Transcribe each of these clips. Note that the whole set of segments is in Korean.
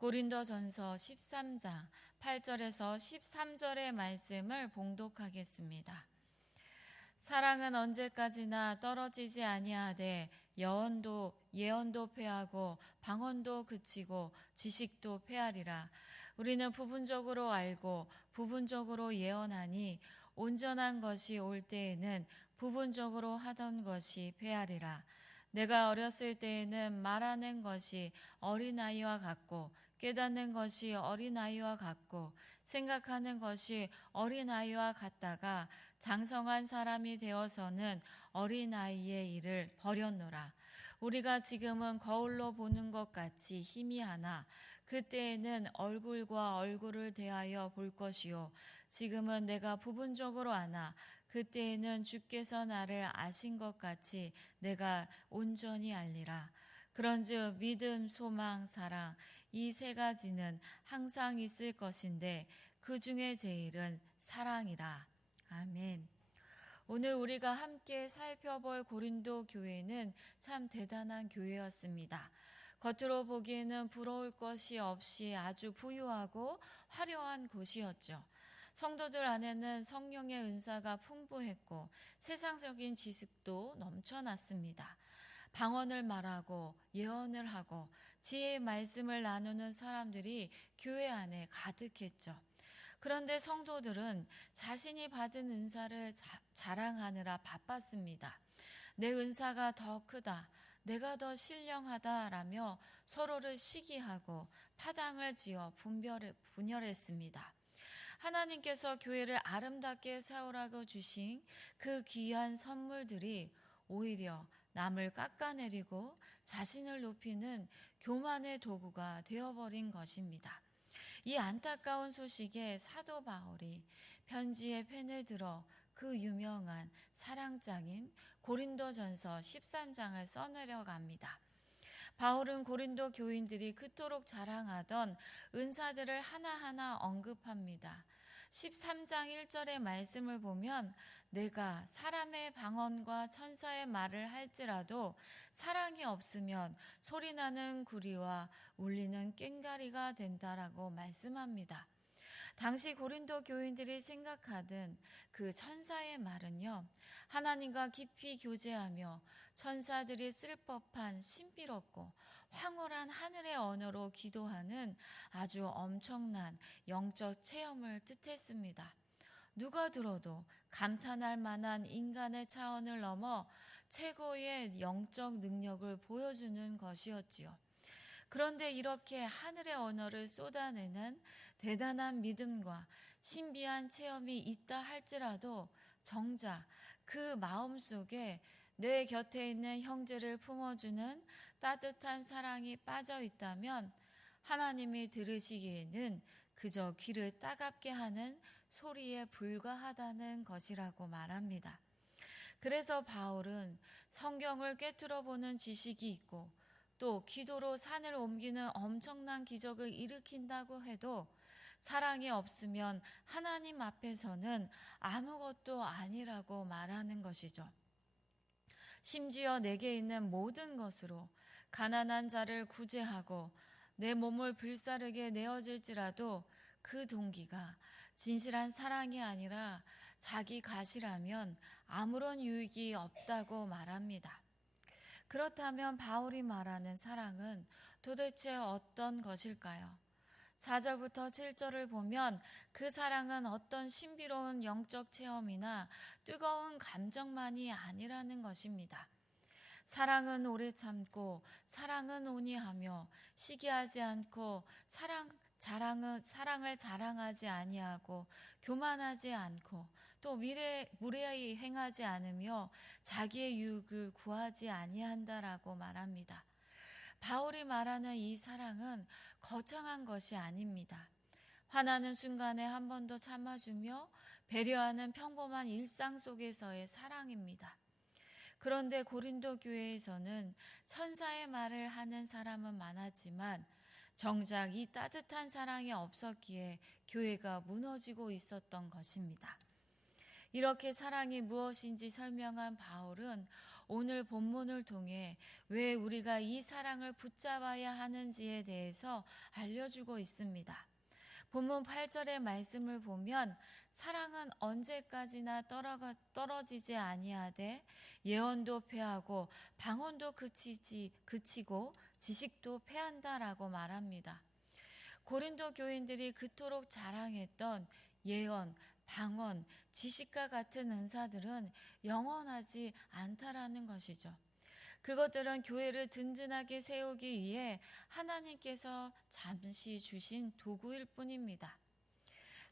고린도전서 13장 8절에서 13절의 말씀을 봉독하겠습니다. 사랑은 언제까지나 떨어지지 아니하되 예언도 패하고 방언도 그치고 지식도 패하리라. 우리는 부분적으로 알고 부분적으로 예언하니 온전한 것이 올 때에는 부분적으로 하던 것이 패하리라. 내가 어렸을 때에는 말하는 것이 어린아이와 같고 깨닫는 것이 어린아이와 같고 생각하는 것이 어린아이와 같다가 장성한 사람이 되어서는 어린아이의 일을 버렸노라. 우리가 지금은 거울로 보는 것 같이 희미하나 그때에는 얼굴과 얼굴을 대하여 볼 것이요 지금은 내가 부분적으로 아나 그때에는 주께서 나를 아신 것 같이 내가 온전히 알리라. 그런즉 믿음, 소망, 사랑 이 세 가지는 항상 있을 것인데 그 중에 제일은 사랑이라. 아멘. 오늘 우리가 함께 살펴볼 고린도 교회는 참 대단한 교회였습니다. 겉으로 보기에는 부러울 것이 없이 아주 부유하고 화려한 곳이었죠. 성도들 안에는 성령의 은사가 풍부했고 세상적인 지식도 넘쳐났습니다. 방언을 말하고 예언을 하고 지혜의 말씀을 나누는 사람들이 교회 안에 가득했죠. 그런데 성도들은 자신이 받은 은사를 자랑하느라 바빴습니다. 내 은사가 더 크다, 내가 더 신령하다라며 서로를 시기하고 파당을 지어 분열했습니다. 하나님께서 교회를 아름답게 세우라고 주신 그 귀한 선물들이 오히려 남을 깎아내리고 자신을 높이는 교만의 도구가 되어버린 것입니다. 이 안타까운 소식에 사도 바울이 편지에 펜을 들어 그 유명한 사랑장인 고린도전서 13장을 써내려갑니다. 바울은 고린도 교인들이 그토록 자랑하던 은사들을 하나하나 언급합니다. 13장 1절의 말씀을 보면 내가 사람의 방언과 천사의 말을 할지라도 사랑이 없으면 소리나는 구리와 울리는 꽹가리가 된다라고 말씀합니다. 당시 고린도 교인들이 생각하던 그 천사의 말은요, 하나님과 깊이 교제하며 천사들이 쓸 법한 신비롭고 황홀한 하늘의 언어로 기도하는 아주 엄청난 영적 체험을 뜻했습니다. 누가 들어도 감탄할 만한 인간의 차원을 넘어 최고의 영적 능력을 보여주는 것이었지요. 그런데 이렇게 하늘의 언어를 쏟아내는 대단한 믿음과 신비한 체험이 있다 할지라도 정작 그 마음속에 내 곁에 있는 형제를 품어주는 따뜻한 사랑이 빠져 있다면 하나님이 들으시기에는 그저 귀를 따갑게 하는 소리에 불과하다는 것이라고 말합니다. 그래서 바울은 성경을 꿰뚫어 보는 지식이 있고 또 기도로 산을 옮기는 엄청난 기적을 일으킨다고 해도 사랑이 없으면 하나님 앞에서는 아무것도 아니라고 말하는 것이죠. 심지어 내게 있는 모든 것으로 가난한 자를 구제하고 내 몸을 불사르게 내어질지라도 그 동기가 진실한 사랑이 아니라 자기 가시라면 아무런 유익이 없다고 말합니다. 그렇다면 바울이 말하는 사랑은 도대체 어떤 것일까요? 4절부터 7절을 보면 그 사랑은 어떤 신비로운 영적 체험이나 뜨거운 감정만이 아니라는 것입니다. 사랑은 오래 참고 사랑은 온유하며 시기하지 않고 사랑을 자랑하지 아니하고 교만하지 않고 또 무례히 행하지 않으며 자기의 유익을 구하지 아니한다라고 말합니다. 바울이 말하는 이 사랑은 거창한 것이 아닙니다. 화나는 순간에 한 번 더 참아주며 배려하는 평범한 일상 속에서의 사랑입니다. 그런데 고린도 교회에서는 천사의 말을 하는 사람은 많았지만 정작 이 따뜻한 사랑이 없었기에 교회가 무너지고 있었던 것입니다. 이렇게 사랑이 무엇인지 설명한 바울은 오늘 본문을 통해 왜 우리가 이 사랑을 붙잡아야 하는지에 대해서 알려주고 있습니다. 본문 8절의 말씀을 보면 사랑은 언제까지나 떨어지지 아니하되 예언도 패하고 방언도 그치고 지식도 패한다라고 말합니다. 고린도 교인들이 그토록 자랑했던 예언, 방언, 지식과 같은 은사들은 영원하지 않다라는 것이죠. 그것들은 교회를 든든하게 세우기 위해 하나님께서 잠시 주신 도구일 뿐입니다.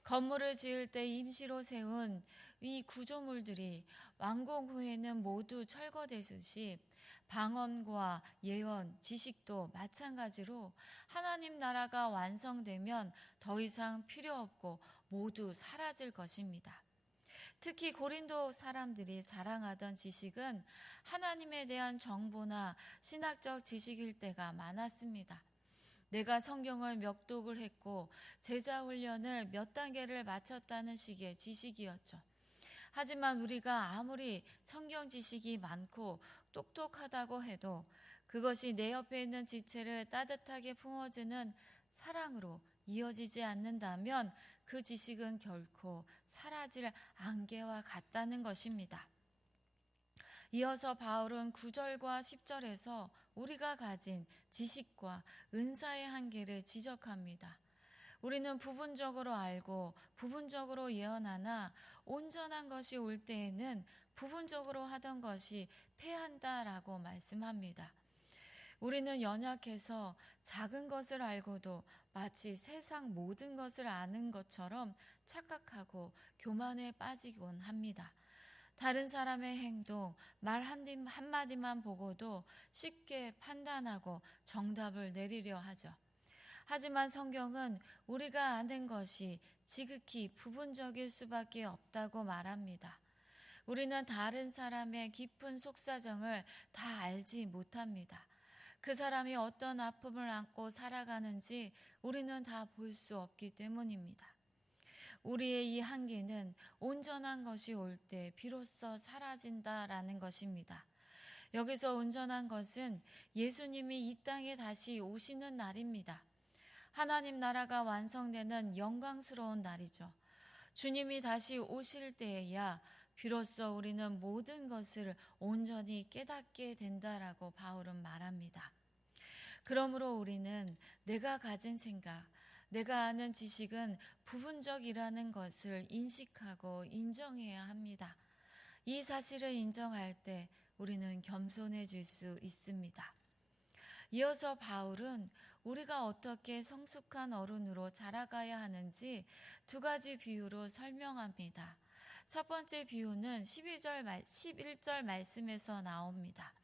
건물을 지을 때 임시로 세운 이 구조물들이 완공 후에는 모두 철거되듯이 방언과 예언, 지식도 마찬가지로 하나님 나라가 완성되면 더 이상 필요 없고 모두 사라질 것입니다. 특히 고린도 사람들이 자랑하던 지식은 하나님에 대한 정보나 신학적 지식일 때가 많았습니다. 내가 성경을 몇독을 했고 제자 훈련을 몇 단계를 마쳤다는 식의 지식이었죠. 하지만 우리가 아무리 성경 지식이 많고 똑똑하다고 해도 그것이 내 옆에 있는 지체를 따뜻하게 품어주는 사랑으로 이어지지 않는다면 그 지식은 결코 사라질 안개와 같다는 것입니다. 이어서 바울은 9절과 10절에서 우리가 가진 지식과 은사의 한계를 지적합니다. 우리는 부분적으로 알고 부분적으로 예언하나 온전한 것이 올 때에는 부분적으로 하던 것이 패한다라고 말씀합니다. 우리는 연약해서 작은 것을 알고도 마치 세상 모든 것을 아는 것처럼 착각하고 교만에 빠지곤 합니다. 다른 사람의 행동, 말 한마디만 보고도 쉽게 판단하고 정답을 내리려 하죠. 하지만 성경은 우리가 아는 것이 지극히 부분적일 수밖에 없다고 말합니다. 우리는 다른 사람의 깊은 속사정을 다 알지 못합니다. 그 사람이 어떤 아픔을 안고 살아가는지 우리는 다 볼 수 없기 때문입니다. 우리의 이 한계는 온전한 것이 올 때 비로소 사라진다라는 것입니다. 여기서 온전한 것은 예수님이 이 땅에 다시 오시는 날입니다. 하나님 나라가 완성되는 영광스러운 날이죠. 주님이 다시 오실 때에야 비로소 우리는 모든 것을 온전히 깨닫게 된다라고 바울은 말합니다. 그러므로 우리는 내가 가진 생각, 내가 아는 지식은 부분적이라는 것을 인식하고 인정해야 합니다. 이 사실을 인정할 때 우리는 겸손해질 수 있습니다. 이어서 바울은 우리가 어떻게 성숙한 어른으로 자라가야 하는지 두 가지 비유로 설명합니다. 첫 번째 비유는 11절 말씀에서 나옵니다.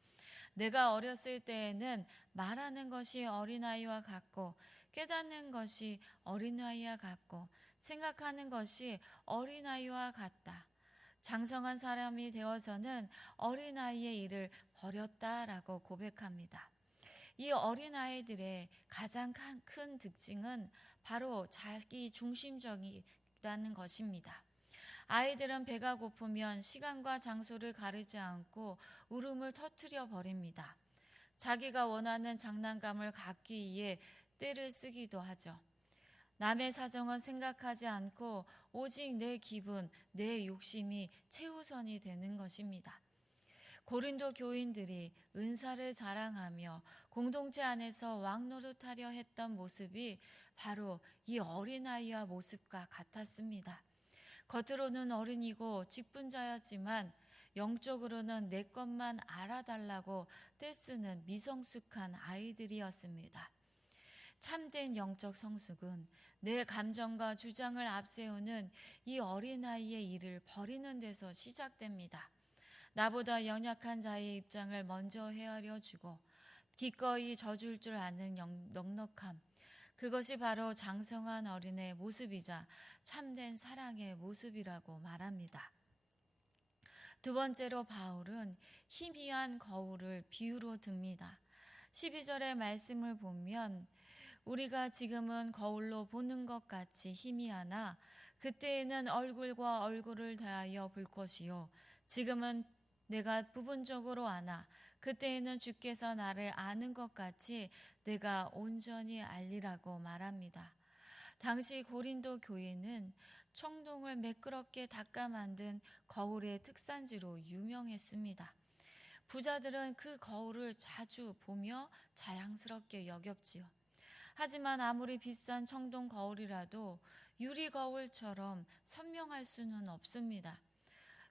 내가 어렸을 때에는 말하는 것이 어린아이와 같고 깨닫는 것이 어린아이와 같고 생각하는 것이 어린아이와 같다. 장성한 사람이 되어서는 어린아이의 일을 버렸다라고 고백합니다. 이 어린아이들의 가장 큰 특징은 바로 자기 중심적이라는 것입니다. 아이들은 배가 고프면 시간과 장소를 가리지 않고 울음을 터뜨려 버립니다. 자기가 원하는 장난감을 갖기 위해 떼를 쓰기도 하죠. 남의 사정은 생각하지 않고 오직 내 기분, 내 욕심이 최우선이 되는 것입니다. 고린도 교인들이 은사를 자랑하며 공동체 안에서 왕노릇하려 했던 모습이 바로 이 어린아이와 모습과 같았습니다. 겉으로는 어른이고 직분자였지만 영적으로는 내 것만 알아달라고 떼쓰는 미성숙한 아이들이었습니다. 참된 영적 성숙은 내 감정과 주장을 앞세우는 이 어린아이의 일을 버리는 데서 시작됩니다. 나보다 연약한 자의 입장을 먼저 헤아려 주고 기꺼이 져줄 줄 아는 넉넉함, 그것이 바로 장성한 어린의 모습이자 참된 사랑의 모습이라고 말합니다. 두 번째로 바울은 희미한 거울을 비유로 듭니다. 12절의 말씀을 보면 우리가 지금은 거울로 보는 것 같이 희미하나 그때에는 얼굴과 얼굴을 대하여 볼 것이요 지금은 내가 부분적으로 아나 그때에는 주께서 나를 아는 것 같이 내가 온전히 알리라고 말합니다. 당시 고린도 교회는 청동을 매끄럽게 닦아 만든 거울의 특산지로 유명했습니다. 부자들은 그 거울을 자주 보며 자랑스럽게 여겼지요. 하지만 아무리 비싼 청동 거울이라도 유리 거울처럼 선명할 수는 없습니다.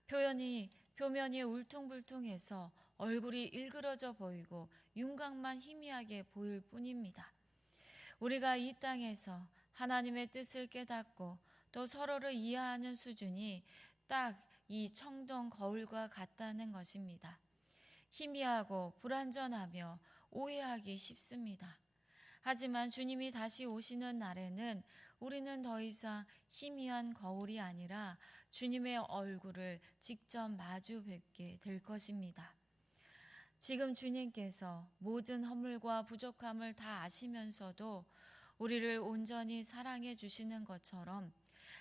표면이 울퉁불퉁해서 얼굴이 일그러져 보이고 윤곽만 희미하게 보일 뿐입니다. 우리가 이 땅에서 하나님의 뜻을 깨닫고 또 서로를 이해하는 수준이 딱 이 청동 거울과 같다는 것입니다. 희미하고 불완전하며 오해하기 쉽습니다. 하지만 주님이 다시 오시는 날에는 우리는 더 이상 희미한 거울이 아니라 주님의 얼굴을 직접 마주 뵙게 될 것입니다. 지금 주님께서 모든 허물과 부족함을 다 아시면서도 우리를 온전히 사랑해 주시는 것처럼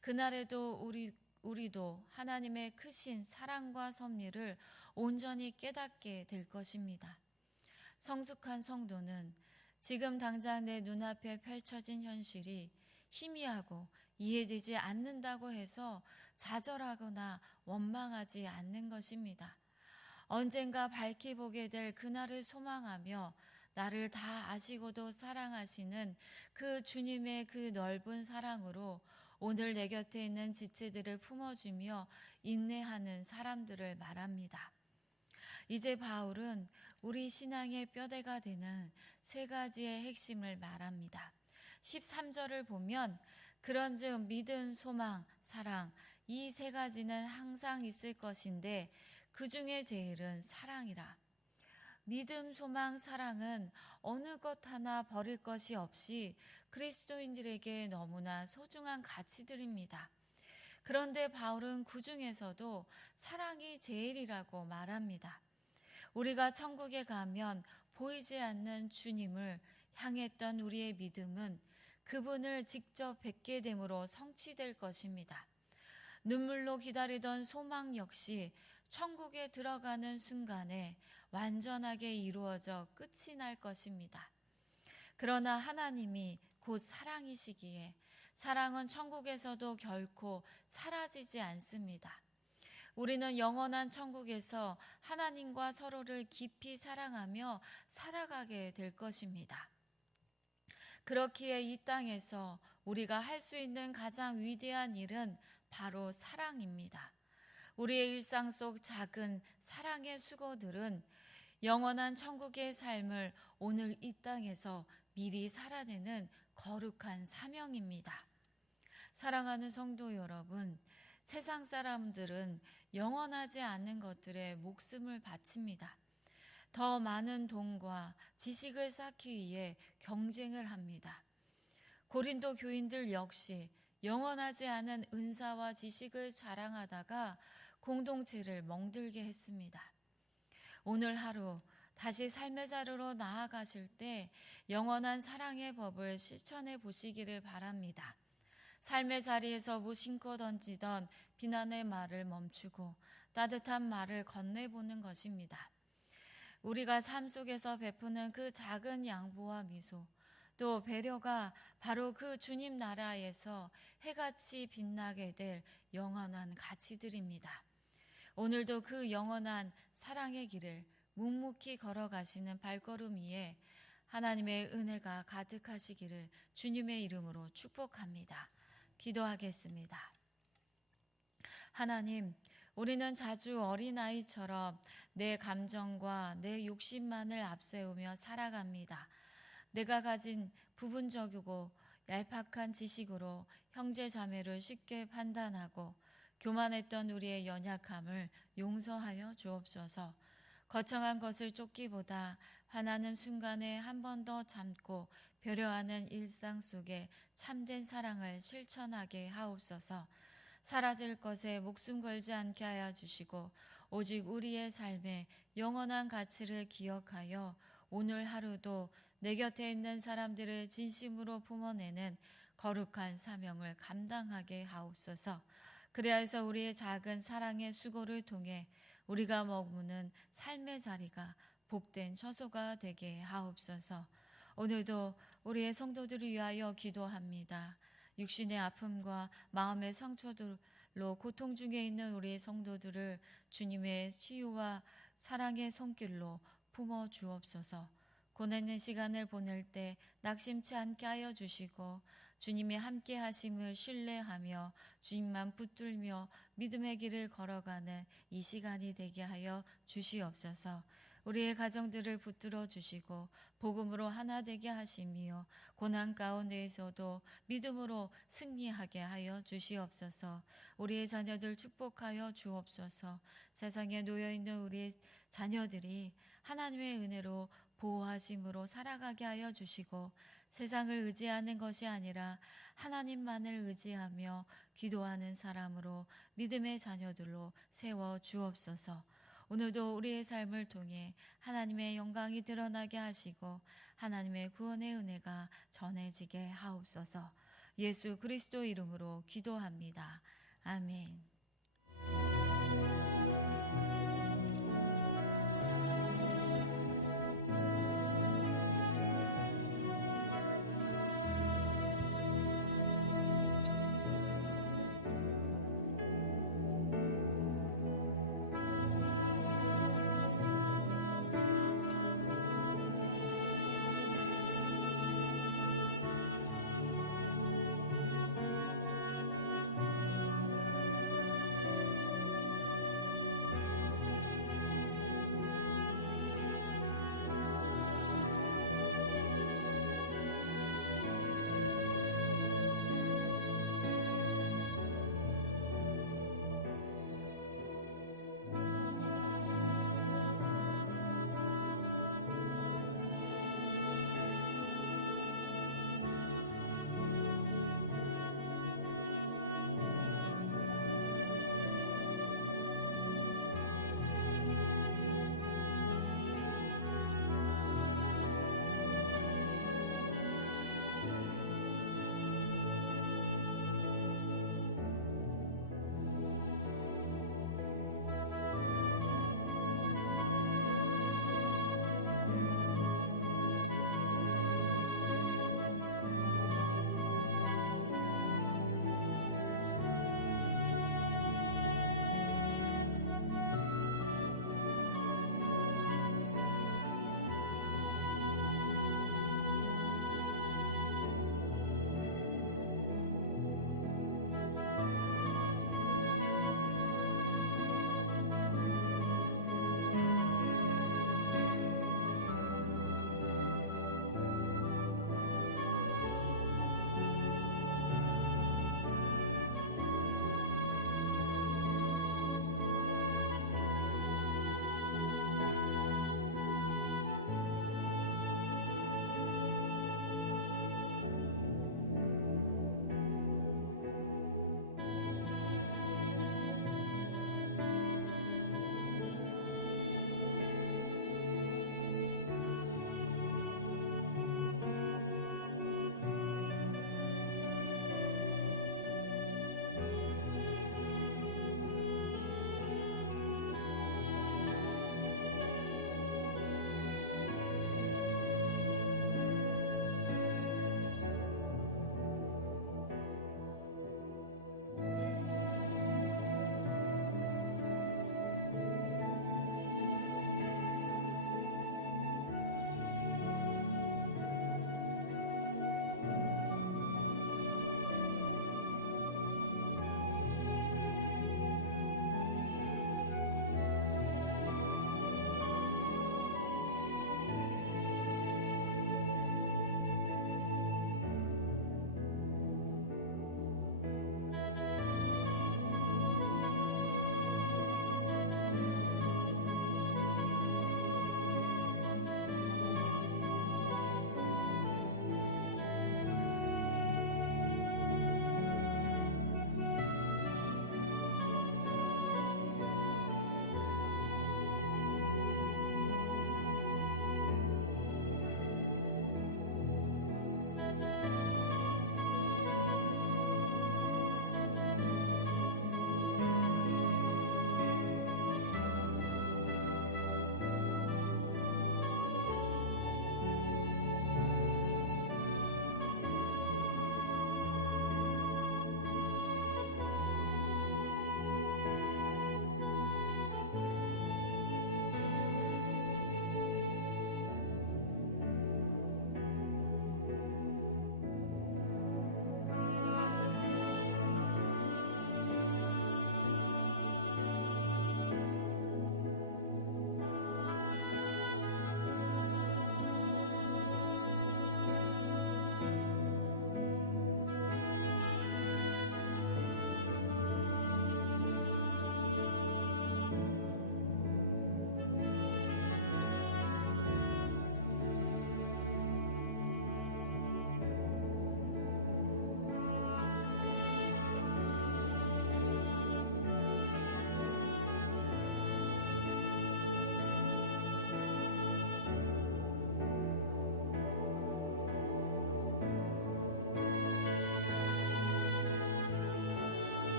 그날에도 우리도 하나님의 크신 사랑과 섭리를 온전히 깨닫게 될 것입니다. 성숙한 성도는 지금 당장 내 눈앞에 펼쳐진 현실이 희미하고 이해되지 않는다고 해서 좌절하거나 원망하지 않는 것입니다. 언젠가 밝히 보게 될 그날을 소망하며 나를 다 아시고도 사랑하시는 그 주님의 그 넓은 사랑으로 오늘 내 곁에 있는 지체들을 품어주며 인내하는 사람들을 말합니다. 이제 바울은 우리 신앙의 뼈대가 되는 세 가지의 핵심을 말합니다. 13절을 보면 그런즉 믿음, 소망, 사랑 이 세 가지는 항상 있을 것인데 그 중에 제일은 사랑이라. 믿음, 소망, 사랑은 어느 것 하나 버릴 것이 없이 그리스도인들에게 너무나 소중한 가치들입니다. 그런데 바울은 그 중에서도 사랑이 제일이라고 말합니다. 우리가 천국에 가면 보이지 않는 주님을 향했던 우리의 믿음은 그분을 직접 뵙게 됨으로 성취될 것입니다. 눈물로 기다리던 소망 역시 천국에 들어가는 순간에 완전하게 이루어져 끝이 날 것입니다. 그러나 하나님이 곧 사랑이시기에 사랑은 천국에서도 결코 사라지지 않습니다. 우리는 영원한 천국에서 하나님과 서로를 깊이 사랑하며 살아가게 될 것입니다. 그렇기에 이 땅에서 우리가 할 수 있는 가장 위대한 일은 바로 사랑입니다. 우리의 일상 속 작은 사랑의 수고들은 영원한 천국의 삶을 오늘 이 땅에서 미리 살아내는 거룩한 사명입니다. 사랑하는 성도 여러분, 세상 사람들은 영원하지 않는 것들에 목숨을 바칩니다. 더 많은 돈과 지식을 쌓기 위해 경쟁을 합니다. 고린도 교인들 역시 영원하지 않은 은사와 지식을 자랑하다가 공동체를 멍들게 했습니다. 오늘 하루 다시 삶의 자리로 나아가실 때 영원한 사랑의 법을 실천해 보시기를 바랍니다. 삶의 자리에서 무심코 던지던 비난의 말을 멈추고 따뜻한 말을 건네보는 것입니다. 우리가 삶 속에서 베푸는 그 작은 양보와 미소, 또 배려가 바로 그 주님 나라에서 해같이 빛나게 될 영원한 가치들입니다. 오늘도 그 영원한 사랑의 길을 묵묵히 걸어가시는 발걸음 위에 하나님의 은혜가 가득하시기를 주님의 이름으로 축복합니다. 기도하겠습니다. 하나님, 우리는 자주 어린아이처럼 내 감정과 내 욕심만을 앞세우며 살아갑니다. 내가 가진 부분적이고 얄팍한 지식으로 형제 자매를 쉽게 판단하고 교만했던 우리의 연약함을 용서하여 주옵소서. 거창한 것을 쫓기보다 화나는 순간에 한 번 더 참고 배려하는 일상 속에 참된 사랑을 실천하게 하옵소서. 사라질 것에 목숨 걸지 않게 하여 주시고 오직 우리의 삶에 영원한 가치를 기억하여 오늘 하루도 내 곁에 있는 사람들을 진심으로 품어내는 거룩한 사명을 감당하게 하옵소서. 그리하여서 우리의 작은 사랑의 수고를 통해 우리가 머무는 삶의 자리가 복된 처소가 되게 하옵소서. 오늘도 우리의 성도들을 위하여 기도합니다. 육신의 아픔과 마음의 상처들로 고통 중에 있는 우리의 성도들을 주님의 치유와 사랑의 손길로 품어 주옵소서. 고뇌는 시간을 보낼 때 낙심치 않게 하여 주시고 주님의 함께 하심을 신뢰하며 주님만 붙들며 믿음의 길을 걸어가는 이 시간이 되게 하여 주시옵소서. 우리의 가정들을 붙들어 주시고 복음으로 하나 되게 하시며 고난 가운데에서도 믿음으로 승리하게 하여 주시옵소서. 우리의 자녀들 축복하여 주옵소서. 세상에 놓여 있는 우리의 자녀들이 하나님의 은혜로 보호하심으로 살아가게 하여 주시고 세상을 의지하는 것이 아니라 하나님만을 의지하며 기도하는 사람으로 믿음의 자녀들로 세워 주옵소서. 오늘도 우리의 삶을 통해 하나님의 영광이 드러나게 하시고 하나님의 구원의 은혜가 전해지게 하옵소서. 예수 그리스도 이름으로 기도합니다. 아멘.